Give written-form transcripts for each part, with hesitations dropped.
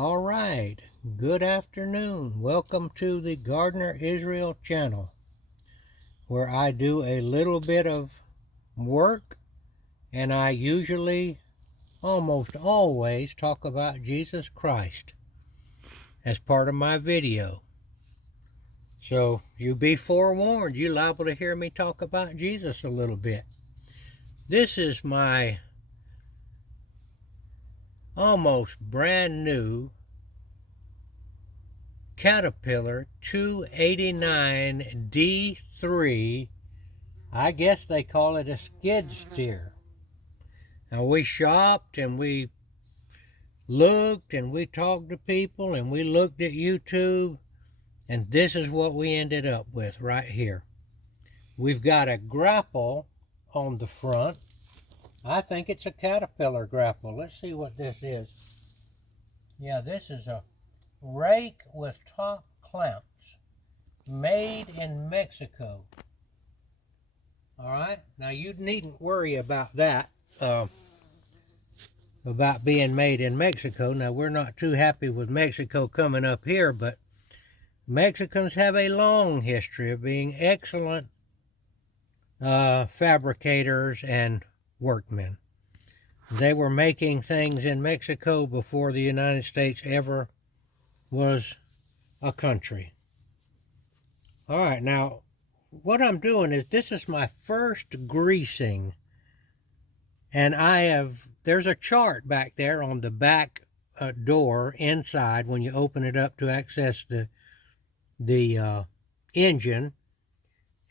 All right, good afternoon. Welcome to the Gardener Israel channel, where I do a little bit of work, and I usually, almost always, talk about Jesus Christ as part of my video. So you be forewarned, you're liable to hear me talk about Jesus a little bit. This is my almost brand new Caterpillar 289D3. I guess they call it a skid steer. Now, we shopped and we looked and we talked to people and we looked at YouTube, and this is what we ended up with right here. We've got a grapple on the front. I think it's a Caterpillar grapple. Let's see what this is. Yeah, this is a rake with top clamps, made in Mexico. All right, now you needn't worry about that, about being made in Mexico. Now, we're not too happy with Mexico coming up here, but Mexicans have a long history of being excellent fabricators and workmen. They were making things in Mexico before the United States ever was a country. All right, now what I'm doing is, this is my first greasing, and there's a chart back there on the back door inside when you open it up to access the engine,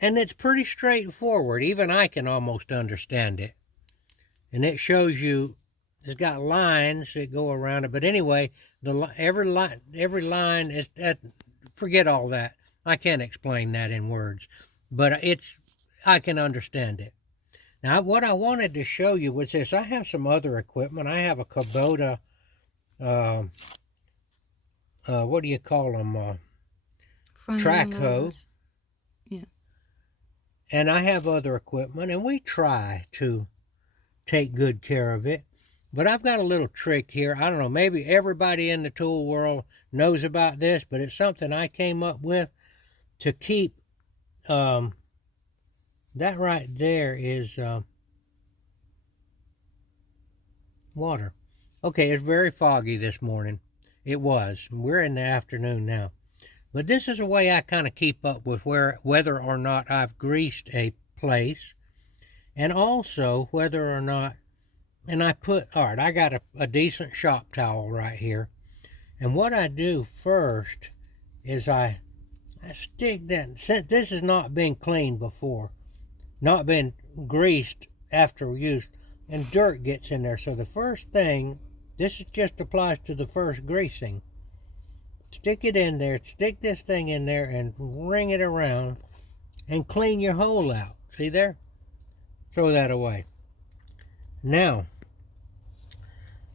and it's pretty straightforward. Even I can almost understand it, and it shows you it's got lines that go around it. But anyway, every line is that. Forget all that. I can't explain that in words, but I can understand it. Now, what I wanted to show you was this. I have some other equipment. I have a Kubota, what do you call them? Track hoe. Yeah. And I have other equipment, and we try to take good care of it. But I've got a little trick here. I don't know, maybe everybody in the tool world knows about this, but it's something I came up with to keep, that right there is water. Okay, it's very foggy this morning. It was. We're in the afternoon now. But this is a way I kind of keep up with whether or not I've greased a place, and also whether or not, and I got a decent shop towel right here. And what I do first is I stick that, since this has not been cleaned before, not been greased after use, and dirt gets in there. So the first thing, this just applies to the first greasing. Stick it in there, stick this thing in there and wring it around and clean your hole out. See there? Throw that away. Now,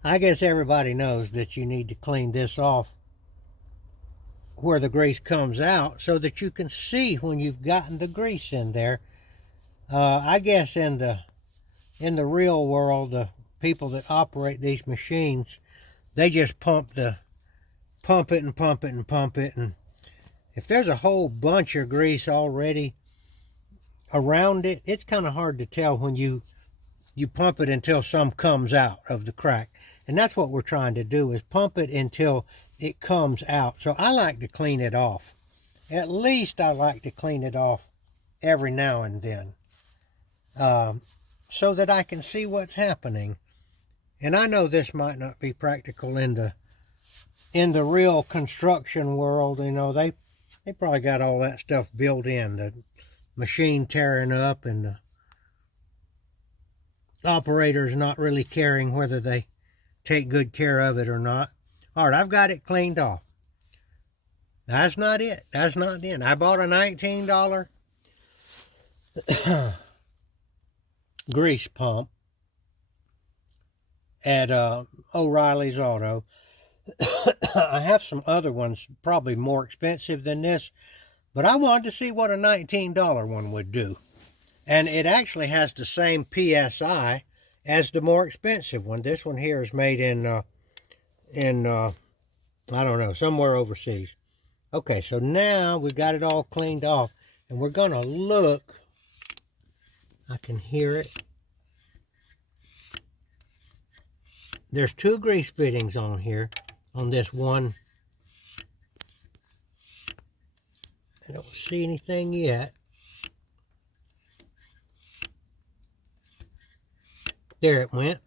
I guess everybody knows that you need to clean this off where the grease comes out so that you can see when you've gotten the grease in there. I guess in the real world, the people that operate these machines, they just pump it and pump it and pump it. And if there's a whole bunch of grease already around it, it's kind of hard to tell when you pump it until some comes out of the crack. And that's what we're trying to do, is pump it until it comes out. So I like to clean it off. At least I like to clean it off every now and then, so that I can see what's happening. And I know this might not be practical in the real construction world. You know, they probably got all that stuff built in, the machine tearing up and the operators not really caring whether they take good care of it or not. All right, I've got it cleaned off. That's not it. That's not the end. I bought a $19 grease pump at O'Reilly's Auto. I have some other ones, probably more expensive than this, but I wanted to see what a $19 one would do. And it actually has the same PSI as the more expensive one. This one here is made in I don't know, somewhere overseas. Okay, so now we got it all cleaned off, and we're going to look. I can hear it. There's 2 grease fittings on here, on this one. I don't see anything yet. There it went.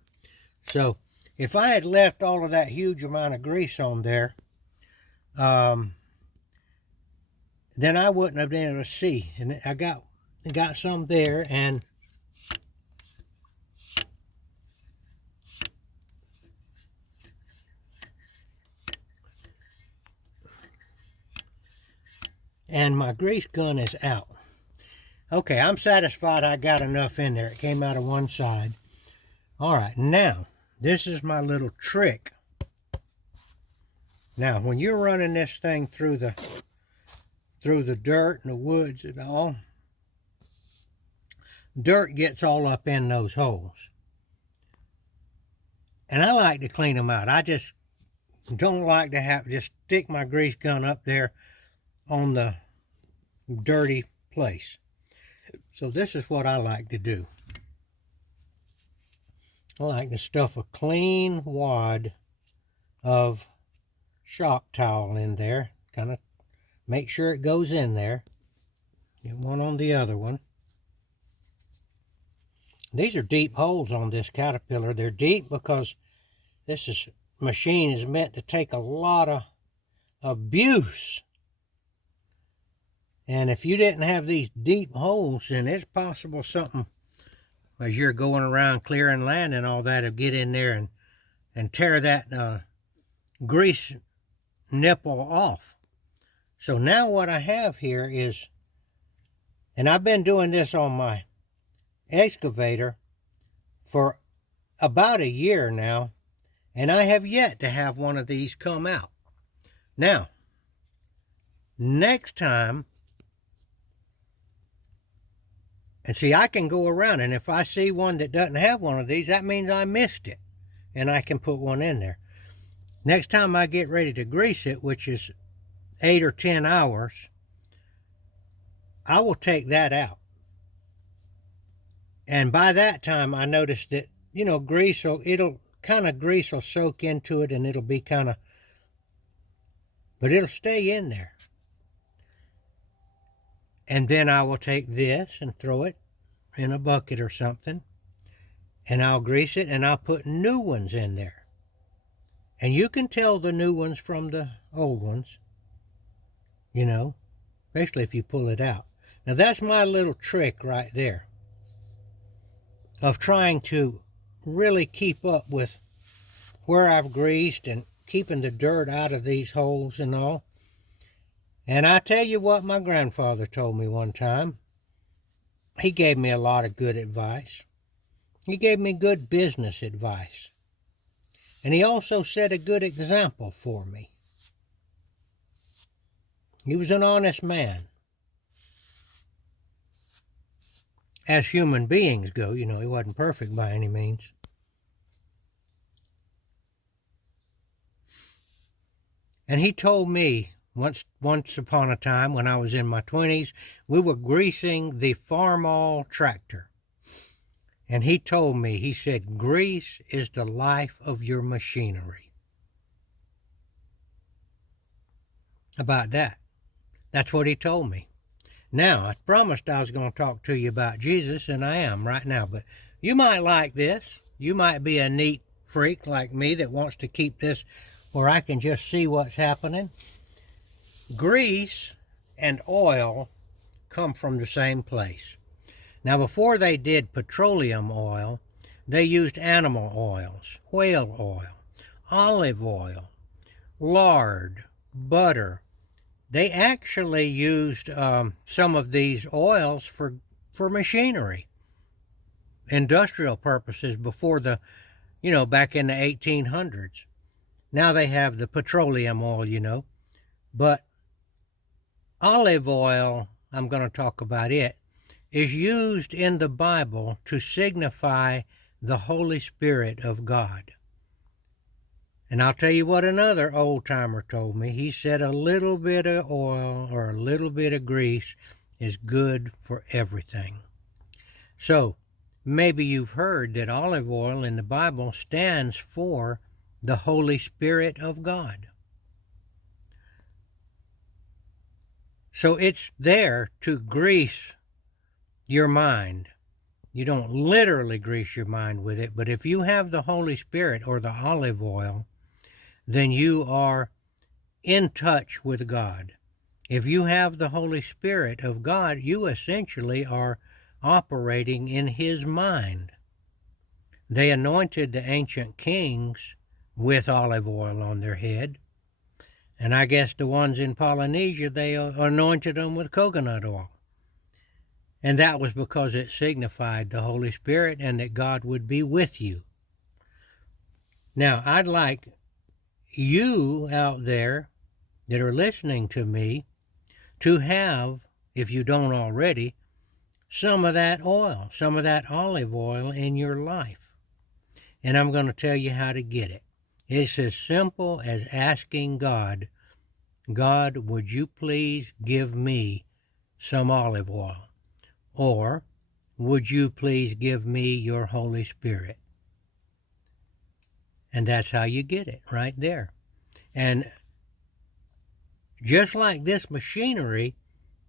So if I had left all of that huge amount of grease on there, then I wouldn't have been able to see. And I got some there, and my grease gun is out. Okay, I'm satisfied I got enough in there. It came out of one side. All right, now, this is my little trick. Now, when you're running this thing through the dirt and the woods and all, dirt gets all up in those holes. And I like to clean them out. I just don't like to just stick my grease gun up there on the dirty place. So this is what I like to do. I like to stuff a clean wad of shop towel in there. Kind of make sure it goes in there. Get one on the other one. These are deep holes on this Caterpillar. They're deep because this machine is meant to take a lot of abuse. And if you didn't have these deep holes, then it's possible something, as you're going around clearing land and all that, will get in there and tear that grease nipple off. So now what I have here is, and I've been doing this on my excavator for about a year now, and I have yet to have one of these come out. Now, next time, and see, I can go around, and if I see one that doesn't have one of these, that means I missed it, and I can put one in there. Next time I get ready to grease it, which is 8 or 10 hours, I will take that out. And by that time, I noticed that, grease will soak into it, and it'll be but it'll stay in there. And then I will take this and throw it in a bucket or something, and I'll grease it, and I'll put new ones in there. And you can tell the new ones from the old ones, especially if you pull it out. Now that's my little trick right there of trying to really keep up with where I've greased and keeping the dirt out of these holes and all. And I tell you what my grandfather told me one time. He gave me a lot of good advice. He gave me good business advice. And he also set a good example for me. He was an honest man. As human beings go, he wasn't perfect by any means. And he told me, once upon a time when I was in my 20s, we were greasing the Farmall tractor. And he told me, he said, grease is the life of your machinery. About that. That's what he told me. Now, I promised I was going to talk to you about Jesus, and I am right now. But you might like this. You might be a neat freak like me that wants to keep this where I can just see what's happening. Grease and oil come from the same place. Now, before they did petroleum oil, they used animal oils, whale oil, olive oil, lard, butter. They actually used some of these oils for machinery, industrial purposes before back in the 1800s. Now they have the petroleum oil, but olive oil, I'm going to talk about it, is used in the Bible to signify the Holy Spirit of God. And I'll tell you what another old-timer told me. He said a little bit of oil or a little bit of grease is good for everything. So, maybe you've heard that olive oil in the Bible stands for the Holy Spirit of God. So it's there to grease your mind. You don't literally grease your mind with it, but if you have the Holy Spirit or the olive oil, then you are in touch with God. If you have the Holy Spirit of God, you essentially are operating in His mind. They anointed the ancient kings with olive oil on their head. And I guess the ones in Polynesia, they anointed them with coconut oil. And that was because it signified the Holy Spirit and that God would be with you. Now, I'd like you out there that are listening to me to have, if you don't already, some of that oil, some of that olive oil in your life. And I'm going to tell you how to get it. It's as simple as asking God, God, would you please give me some olive oil? Or, would you please give me your Holy Spirit? And that's how you get it, right there. And just like this machinery,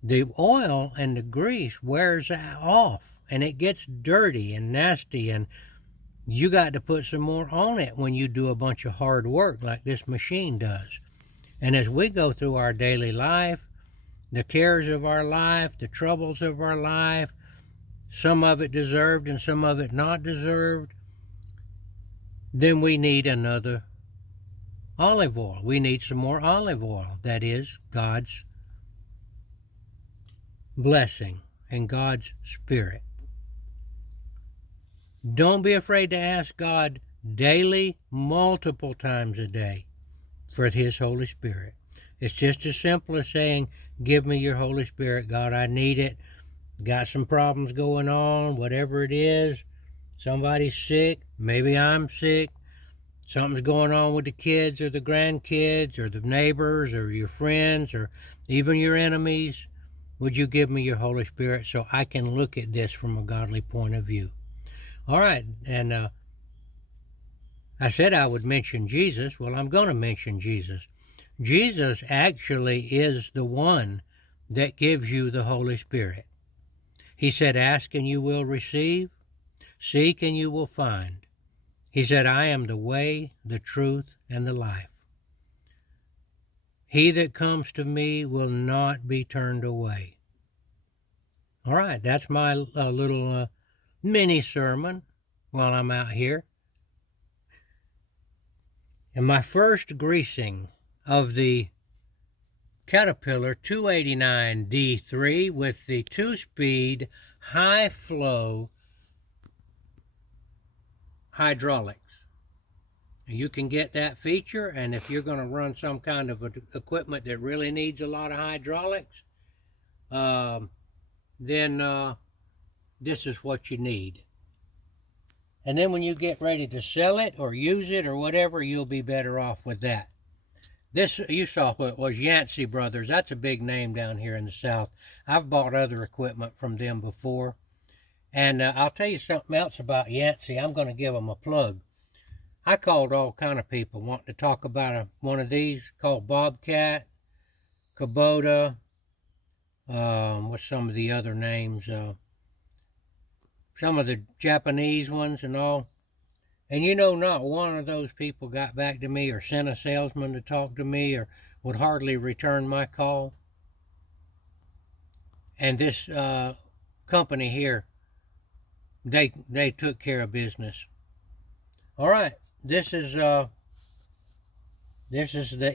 the oil and the grease wears off, and it gets dirty and nasty, and you got to put some more on it when you do a bunch of hard work like this machine does. And as we go through our daily life, the cares of our life, the troubles of our life, some of it deserved and some of it not deserved, then we need another olive oil. We need some more olive oil. That is God's blessing and God's Spirit. Don't be afraid to ask God daily, multiple times a day, for His Holy Spirit. It's just as simple as saying, give me your Holy Spirit, God, I need it. Got some problems going on, whatever it is. Somebody's sick, maybe I'm sick. Something's going on with the kids or the grandkids or the neighbors or your friends or even your enemies. Would you give me your Holy Spirit so I can look at this from a godly point of view? All right, and I said I would mention Jesus. Well, I'm going to mention Jesus. Jesus actually is the one that gives you the Holy Spirit. He said, ask and you will receive, seek and you will find. He said, I am the way, the truth, and the life. He that comes to me will not be turned away. All right, that's my little mini sermon while I'm out here. And my first greasing of the Caterpillar 289D3 with the 2-speed high-flow hydraulics. You can get that feature, and if you're going to run some kind of equipment that really needs a lot of hydraulics, then this is what you need. And then when you get ready to sell it or use it or whatever, you'll be better off with that. This, you saw what was Yancey Brothers. That's a big name down here in the South. I've bought other equipment from them before. And I'll tell you something else about Yancey. I'm going to give them a plug. I called all kind of people wanting to talk about one of these called Bobcat, Kubota, what's some of the other names, some of the Japanese ones and all. And you know, not one of those people got back to me or sent a salesman to talk to me or would hardly return my call. And this company here, they took care of business. All right, this is the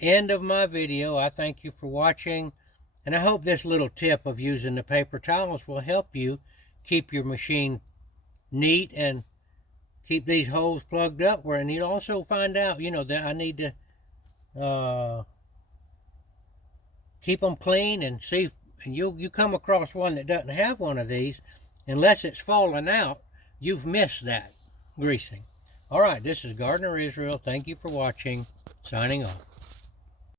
end of my video. I thank you for watching, and I hope this little tip of using the paper towels will help you keep your machine neat and keep these holes plugged up. Where, and you also find out, you know, that I need to keep them clean and see. And you come across one that doesn't have one of these, unless it's fallen out, you've missed that greasing. All right, this is Gardener Israel. Thank you for watching. signing off.